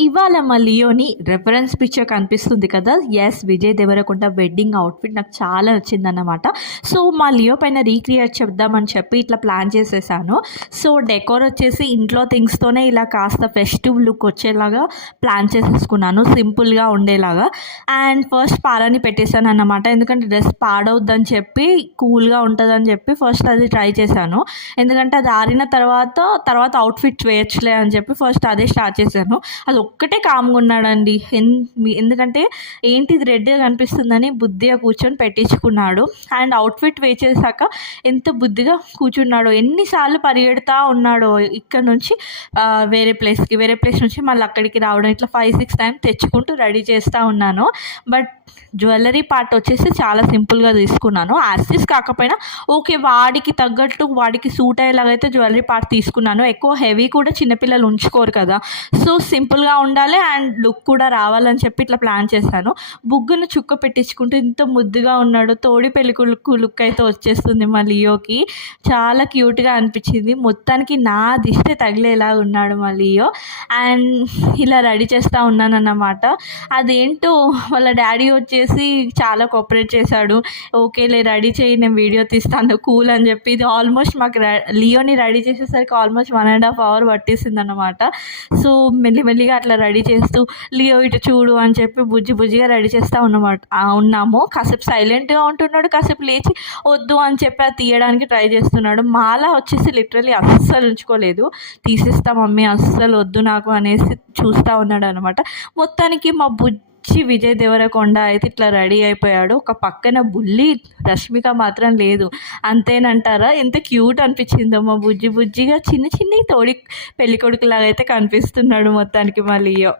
ఇవాళ మా లియోని reference picture కనిపిస్తుంది కదా. Yes, Vijay Deverakonda wedding outfit నాకు చాలా నచ్చిందన్నమాట. సో మా లియో పైన రీక్రియేట్ చేద్దామని చెప్పి ఇట్లా ప్లాన్ చేసేసాను. సో డెకోర్ వచ్చేసి ఇంట్లో థింగ్స్తోనే ఇలా కాస్త ఫెస్టివ్ లుక్ వచ్చేలాగా ప్లాన్ చేసేసుకున్నాను, సింపుల్గా ఉండేలాగా. అండ్ ఫస్ట్ పాలని పెట్టేశాను అన్నమాట, ఎందుకంటే డ్రెస్ పాడవద్దని చెప్పి, కూల్గా ఉంటుందని చెప్పి ఫస్ట్ అది ట్రై చేశాను. ఎందుకంటే అది ఆరిన తర్వాత అవుట్ఫిట్ వేయచ్చులే అని చెప్పి ఫస్ట్ అదే స్టార్ట్ చేశాను. అది ఒక్కటే కామ్గా ఉన్నాడండి. ఎందుకంటే ఏంటి ఇది రెడ్గా కనిపిస్తుందని బుద్ధిగా కూర్చొని పెట్టించుకున్నాడు. అండ్ అవుట్ఫిట్ వేసేసాక ఎంత బుద్ధిగా కూర్చున్నాడో, ఎన్నిసార్లు పరిగెడతా ఉన్నాడో ఇక్కడ నుంచి వేరే ప్లేస్ నుంచి మళ్ళీ అక్కడికి రావడం, ఇట్లా 5-6 టైమ్స్ తెచ్చుకుంటూ రెడీ చేస్తూ ఉన్నాను. బట్ జ్యువెలరీ పార్ట్ వచ్చేసి చాలా సింపుల్గా తీసుకున్నాను. యాస్టిస్ కాకపోయినా ఓకే, వాడికి తగ్గట్టు వాడికి సూట్ అయ్యేలాగైతే జ్యువెలరీ పార్ట్ తీసుకున్నాను. ఎక్కువ హెవీ కూడా చిన్నపిల్లలు ఉంచుకోరు కదా, సో సింపుల్గా ఉండాలి అండ్ లుక్ కూడా రావాలని చెప్పి ఇట్లా ప్లాన్ చేశాను. బుగ్గను చుక్క పెట్టించుకుంటూ ఇంత ముద్దుగా ఉన్నాడు. తోడి పెళ్ళికొడుకు లుక్ అయితే వచ్చేస్తుంది మా లియోకి. చాలా క్యూట్గా అనిపించింది. మొత్తానికి నా దిష్టి తగిలేలా ఉన్నాడు మా లియో. అండ్ ఇలా రెడీ చేస్తూ ఉన్నానన్నమాట. అదేంటో వాళ్ళ డాడీ వచ్చేసి చాలా కోఆపరేట్ చేశాడు. ఓకేలే రెడీ చేయి, నేను వీడియో తీస్తాను కూల్ అని చెప్పి. ఇది ఆల్మోస్ట్ మాకు లియోని రెడీ చేసేసరికి ఆల్మోస్ట్ 1.5 hours పట్టేసింది అన్నమాట. సో మెల్లిమెల్లిగా అట్లా రెడీ చేస్తూ లియో ఇటు చూడు అని చెప్పి బుజ్జిగా రెడీ చేస్తూ ఉన్నాము. కాసేపు సైలెంట్గా ఉంటున్నాడు, కాసేపు లేచి వద్దు అని చెప్పి అది తీయడానికి ట్రై చేస్తున్నాడు. మాల వచ్చేసి లిటరలీ అస్సలు ఉంచుకోలేదు. తీసిస్తా మమ్మీ, అస్సలు వద్దు నాకు అనేసి చూస్తూ ఉన్నాడు అనమాట. మొత్తానికి మా విజయ్ దేవరకొండ అయితే ఇట్లా రెడీ అయిపోయాడు. ఒక పక్కన బుల్లి రష్మిక మాత్రం లేదు. అంతేనంటారా? ఎంత క్యూట్ అనిపించిందో మా బుజ్జిగా చిన్ని తోడి పెళ్ళికొడుకులాగా అయితే కనిపిస్తున్నాడు మొత్తానికి మా లియో.